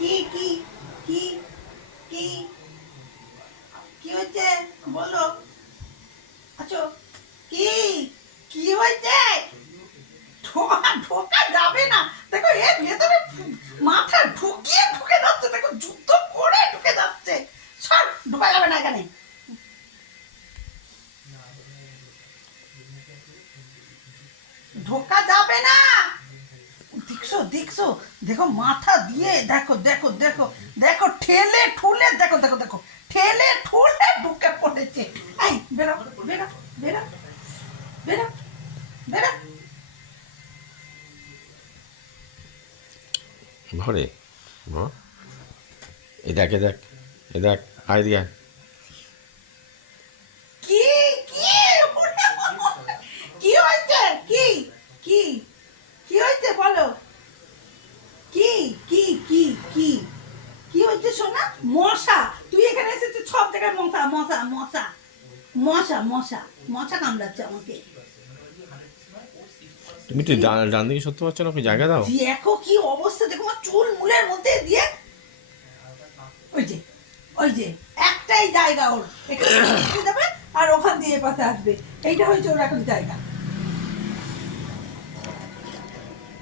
কি কি কি কি কি হয়েছে বলো? আচ্ছা, কি কি হয়েছে? ঢোকা যাবে না। দেখো এর ভেতরে মাথা ঢুকিয়ে ঢুকে যাচ্ছে, দেখো যুদ্ধ করে ঢুকে যাচ্ছে। সর, ঢোকা যাবে না এখানে। ঢোকা যাবে না। দেখছো দেখছো, দেখো মাথা দিয়ে দেখো দেখো দেখো দেখো, ঠেলে ঠুলে দেখো দেখো দেখো, ঠেলে ঠুলে ঢুকে পড়েছে। এই বেরো বেরো বেরো বেরো বেরো। ঘরে এ দেখ এ দেখ এ দেখ, আয় দিয়া। কি কি কি হয়েছে? কি কি কি হয়েছে বলো? কি কি কি কি কি হয়েছে সোনা? মশা? তুই এখানে এসেছিস, সব জায়গায় মশা মশা মশা মশা মশা মশা কামড়াচ্ছে আমাকে। তুমি একটু ডান দিকে সরতে পারছো না? ওকে জায়গা দাও। দেখো কি অবস্থা, দেখো আমার চুল মুলের মধ্যে দিয়ে। ওই যে ওই যে একটাই জায়গা ওর, এখানে ঢুকে যাবে আর ওখান দিয়ে এ পাশে আসবে। এইটা হয়েছে ওর এখন জায়গা।